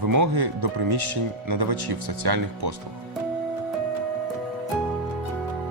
Вимоги до приміщень надавачів соціальних послуг.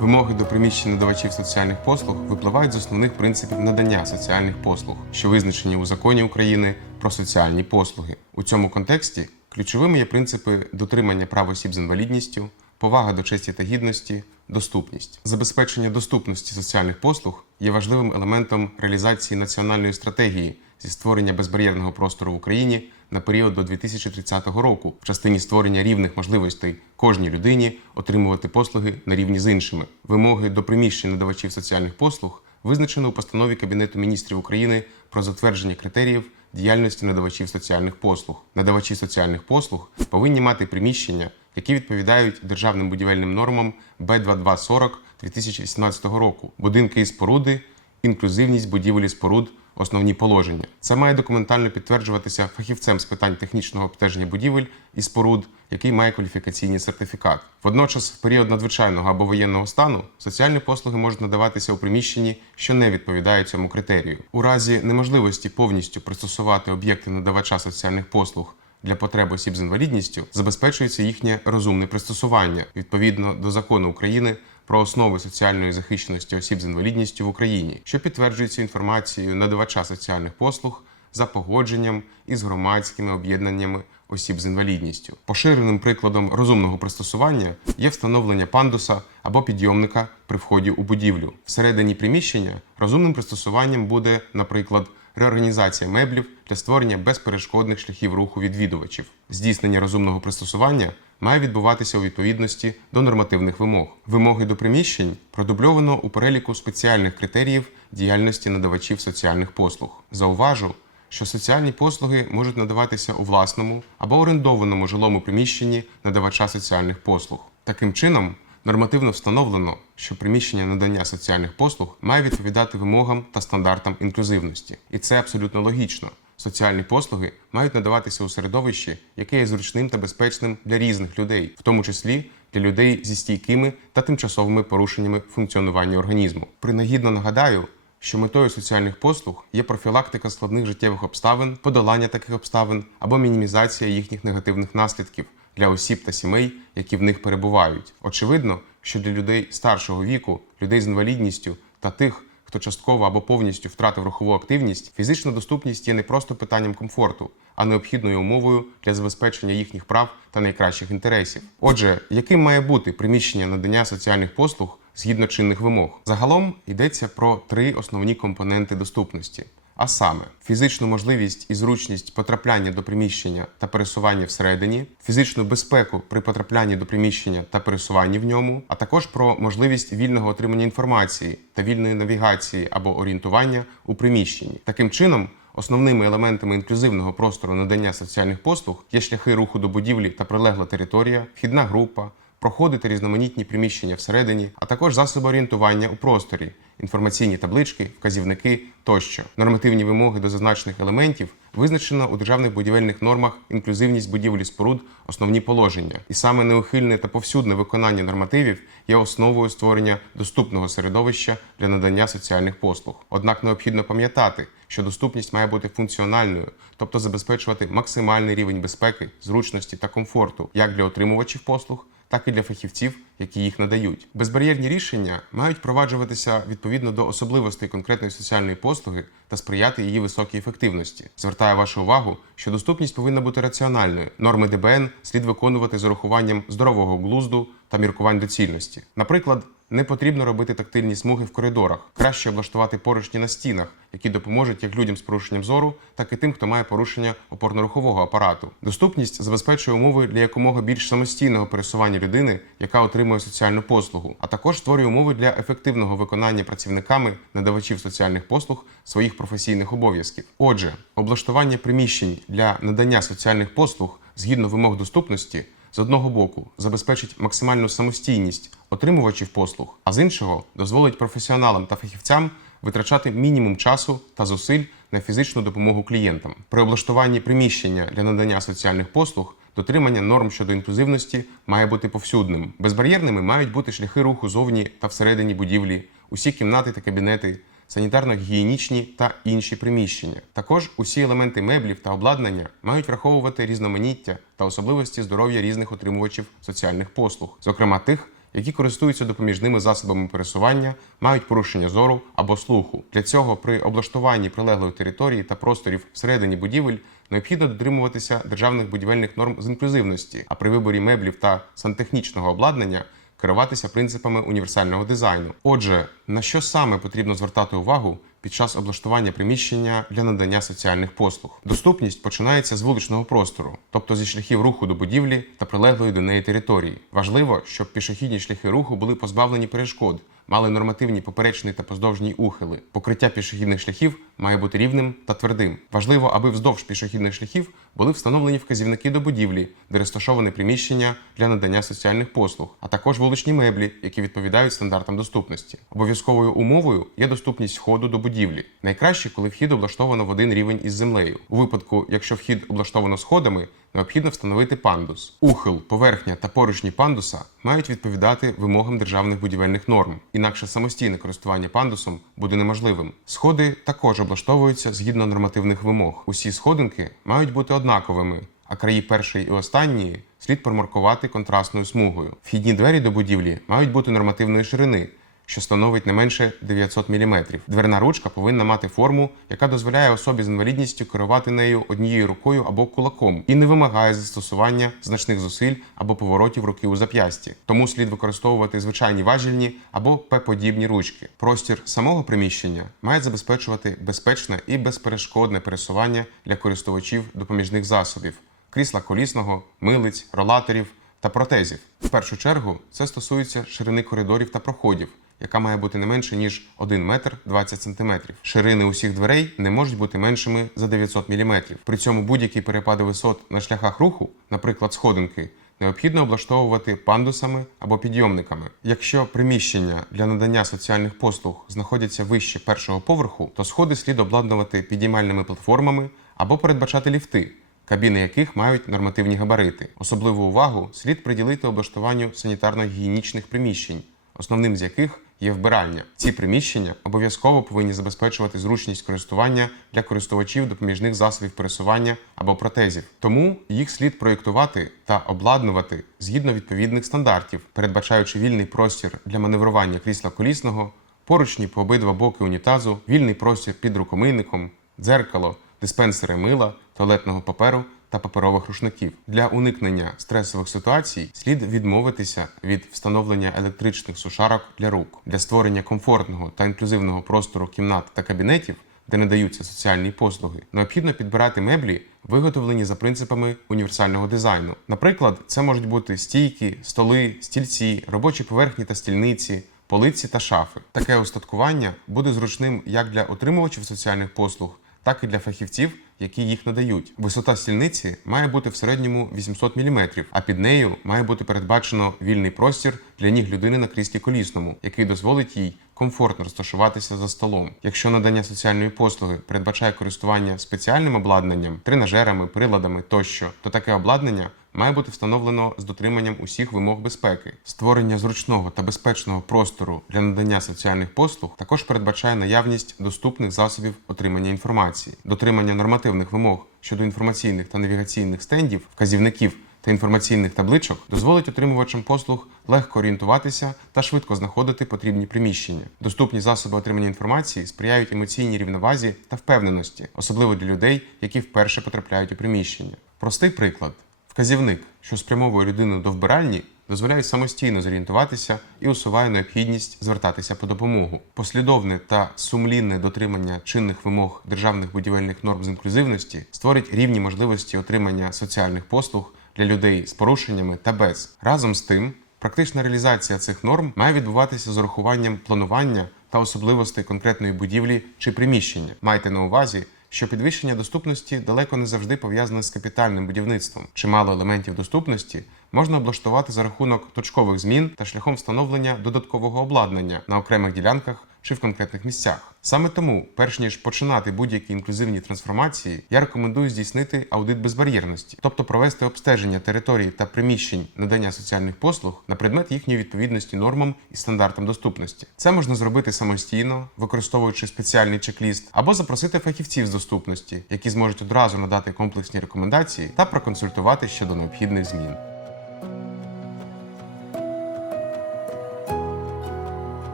Вимоги до приміщень надавачів соціальних послуг випливають з основних принципів надання соціальних послуг, що визначені у законі України про соціальні послуги. У цьому контексті ключовими є принципи дотримання прав осіб з інвалідністю, повага до честі та гідності, доступність. Забезпечення доступності соціальних послуг є важливим елементом реалізації національної стратегії зі створення безбар'єрного простору в Україні на період до 2030 року в частині створення рівних можливостей кожній людині отримувати послуги на рівні з іншими. Вимоги до приміщень надавачів соціальних послуг визначено у постанові Кабінету міністрів України про затвердження критеріїв діяльності надавачів соціальних послуг. Надавачі соціальних послуг повинні мати приміщення, які відповідають державним будівельним нормам Б2240 2018 року, будинки і споруди, інклюзивність будівель споруд, основні положення. Це має документально підтверджуватися фахівцем з питань технічного обстеження будівель і споруд, який має кваліфікаційний сертифікат. Водночас, в період надзвичайного або воєнного стану соціальні послуги можуть надаватися у приміщенні, що не відповідає цьому критерію. У разі неможливості повністю пристосувати об'єкти надавача соціальних послуг для потреб осіб з інвалідністю забезпечується їхнє розумне пристосування відповідно до закону України про основи соціальної захищеності осіб з інвалідністю в Україні, що підтверджується інформацією надавача соціальних послуг за погодженням із громадськими об'єднаннями осіб з інвалідністю. Поширеним прикладом розумного пристосування є встановлення пандуса або підйомника при вході у будівлю. Всередині приміщення розумним пристосуванням буде, наприклад, реорганізація меблів для створення безперешкодних шляхів руху відвідувачів. Здійснення розумного пристосування має відбуватися у відповідності до нормативних вимог. Вимоги до приміщень продубльовано у переліку спеціальних критеріїв діяльності надавачів соціальних послуг. Зауважу, що соціальні послуги можуть надаватися у власному або орендованому жилому приміщенні надавача соціальних послуг. Таким чином, нормативно встановлено, що приміщення надання соціальних послуг має відповідати вимогам та стандартам інклюзивності. І це абсолютно логічно. Соціальні послуги мають надаватися у середовищі, яке є зручним та безпечним для різних людей, в тому числі для людей зі стійкими та тимчасовими порушеннями функціонування організму. Принагідно нагадаю, що метою соціальних послуг є профілактика складних життєвих обставин, подолання таких обставин або мінімізація їхніх негативних наслідків для осіб та сімей, які в них перебувають. Очевидно, що для людей старшого віку, людей з інвалідністю та тих, хто частково або повністю втратив рухову активність, фізична доступність є не просто питанням комфорту, а необхідною умовою для забезпечення їхніх прав та найкращих інтересів. Отже, яким має бути приміщення надання соціальних послуг згідно чинних вимог? Загалом йдеться про три основні компоненти доступності. А саме фізичну можливість і зручність потрапляння до приміщення та пересування всередині, фізичну безпеку при потраплянні до приміщення та пересуванні в ньому, а також про можливість вільного отримання інформації та вільної навігації або орієнтування у приміщенні. Таким чином, основними елементами інклюзивного простору надання соціальних послуг є шляхи руху до будівлі та прилегла територія, вхідна група, проходи та різноманітні приміщення всередині, а також засоби орієнтування у просторі, інформаційні таблички, вказівники тощо. Нормативні вимоги до зазначених елементів визначено у державних будівельних нормах інклюзивність будівель і споруд, основні положення. І саме неухильне та повсюдне виконання нормативів є основою створення доступного середовища для надання соціальних послуг. Однак необхідно пам'ятати, що доступність має бути функціональною, тобто забезпечувати максимальний рівень безпеки, зручності та комфорту як для отримувачів послуг, так і для фахівців, які їх надають. Безбар'єрні рішення мають впроваджуватися відповідно до особливостей конкретної соціальної послуги та сприяти її високій ефективності. Звертаю вашу увагу, що доступність повинна бути раціональною. Норми ДБН слід виконувати з урахуванням здорового глузду та міркувань доцільності. Наприклад, не потрібно робити тактильні смуги в коридорах, краще облаштувати поручні на стінах, які допоможуть як людям з порушенням зору, так і тим, хто має порушення опорно-рухового апарату. Доступність забезпечує умови для якомога більш самостійного пересування людини, яка отримує соціальну послугу, а також створює умови для ефективного виконання працівниками надавачів соціальних послуг своїх професійних обов'язків. Отже, облаштування приміщень для надання соціальних послуг згідно вимог доступності з одного боку забезпечить максимальну самостійність отримувачів послуг, а з іншого дозволить професіоналам та фахівцям витрачати мінімум часу та зусиль на фізичну допомогу клієнтам. При облаштуванні приміщення для надання соціальних послуг дотримання норм щодо інклюзивності має бути повсюдним. Безбар'єрними мають бути шляхи руху зовні та всередині будівлі, усі кімнати та кабінети. санітарно-гігієнічні та інші приміщення. Також усі елементи меблів та обладнання мають враховувати різноманіття та особливості здоров'я різних отримувачів соціальних послуг, зокрема тих, які користуються допоміжними засобами пересування, мають порушення зору або слуху. Для цього при облаштуванні прилеглої території та просторів всередині будівель необхідно дотримуватися державних будівельних норм з інклюзивності, а при виборі меблів та сантехнічного обладнання керуватися принципами універсального дизайну. Отже, на що саме потрібно звертати увагу під час облаштування приміщення для надання соціальних послуг? Доступність починається з вуличного простору, тобто зі шляхів руху до будівлі та прилеглої до неї території. Важливо, щоб пішохідні шляхи руху були позбавлені перешкод. Мали нормативні поперечний та поздовжній ухили. Покриття пішохідних шляхів має бути рівним та твердим. Важливо, аби вздовж пішохідних шляхів були встановлені вказівники до будівлі, де розташоване приміщення для надання соціальних послуг, а також вуличні меблі, які відповідають стандартам доступності. Обов'язковою умовою є доступність входу до будівлі. Найкраще, коли вхід облаштовано в один рівень із землею. У випадку, якщо вхід облаштовано сходами, необхідно встановити пандус. Ухил, поверхня та поручні пандуса мають відповідати вимогам державних будівельних норм, інакше самостійне користування пандусом буде неможливим. Сходи також облаштовуються згідно нормативних вимог. Усі сходинки мають бути однаковими, а краї першої і останньої слід промаркувати контрастною смугою. Вхідні двері до будівлі мають бути нормативної ширини що становить не менше 900 мм. Дверна ручка повинна мати форму, яка дозволяє особі з інвалідністю керувати нею однією рукою або кулаком і не вимагає застосування значних зусиль або поворотів руки у зап'ясті. Тому слід використовувати звичайні важільні або П-подібні ручки. Простір самого приміщення має забезпечувати безпечне і безперешкодне пересування для користувачів допоміжних засобів, крісла колісного, милиць, ролаторів та протезів. В першу чергу це стосується ширини коридорів та проходів яка має бути не менше ніж 1 метр 20 сантиметрів. Ширини усіх дверей не можуть бути меншими за 900 мм. При цьому будь-які перепади висот на шляхах руху, наприклад, сходинки. Необхідно облаштовувати пандусами або підйомниками. Якщо приміщення для надання соціальних послуг знаходяться вище першого поверху, то сходи слід обладнувати підіймальними платформами або передбачати ліфти, кабіни яких мають нормативні габарити. Особливу увагу слід приділити облаштуванню санітарно-гігієнічних приміщень, основним з яких є вбиральня. Ці приміщення обов'язково повинні забезпечувати зручність користування для користувачів допоміжних засобів пересування або протезів. Тому їх слід проєктувати та обладнувати згідно відповідних стандартів, передбачаючи вільний простір для маневрування крісла колісного, поручні по обидва боки унітазу, вільний простір під рукомийником, дзеркало, диспенсери мила, туалетного паперу та паперових рушників. Для уникнення стресових ситуацій слід відмовитися від встановлення електричних сушарок для рук для створення комфортного та інклюзивного простору кімнат та кабінетів. Де надаються соціальні послуги, необхідно підбирати меблі, виготовлені за принципами універсального дизайну. Наприклад, це можуть бути стійки, столи, стільці, робочі поверхні та стільниці, полиці та шафи. Таке устаткування буде зручним як для отримувачів соціальних послуг, так і для фахівців, які їх надають. Висота стільниці має бути в середньому 800 мм, а під нею має бути передбачено вільний простір для ніг людини на кріслі колісному, який дозволить їй комфортно розташуватися за столом. Якщо надання соціальної послуги передбачає користування спеціальним обладнанням, тренажерами, приладами тощо, то таке обладнання має бути встановлено з дотриманням усіх вимог безпеки. Створення зручного та безпечного простору для надання соціальних послуг також передбачає наявність доступних засобів отримання інформації, дотримання нормативних вимог щодо інформаційних та навігаційних стендів, вказівників. Та інформаційних табличок дозволить отримувачам послуг легко орієнтуватися та швидко знаходити потрібні приміщення. Доступні засоби отримання інформації сприяють емоційній рівновазі та впевненості, особливо для людей, які вперше потрапляють у приміщення. Простий приклад. Вказівник, що спрямовує людину до вбиральні, дозволяє самостійно зорієнтуватися і усуває необхідність звертатися по допомогу. Послідовне та сумлінне дотримання чинних вимог державних будівельних норм з інклюзивності створить рівні можливості отримання соціальних послуг для людей з порушеннями та без. Разом з тим, практична реалізація цих норм має відбуватися з урахуванням планування та особливостей конкретної будівлі чи приміщення. Майте на увазі що підвищення доступності далеко не завжди пов'язане з капітальним будівництвом. Чимало елементів доступності можна облаштувати за рахунок точкових змін та шляхом встановлення додаткового обладнання на окремих ділянках чи в конкретних місцях. Саме тому, перш ніж починати будь-які інклюзивні трансформації, я рекомендую здійснити аудит безбар'єрності, тобто провести обстеження територій та приміщень надання соціальних послуг на предмет їхньої відповідності нормам і стандартам доступності. Це можна зробити самостійно, використовуючи спеціальний чек-ліст, або запросити фахівців з доступності, які зможуть одразу надати комплексні рекомендації та проконсультувати щодо необхідних змін.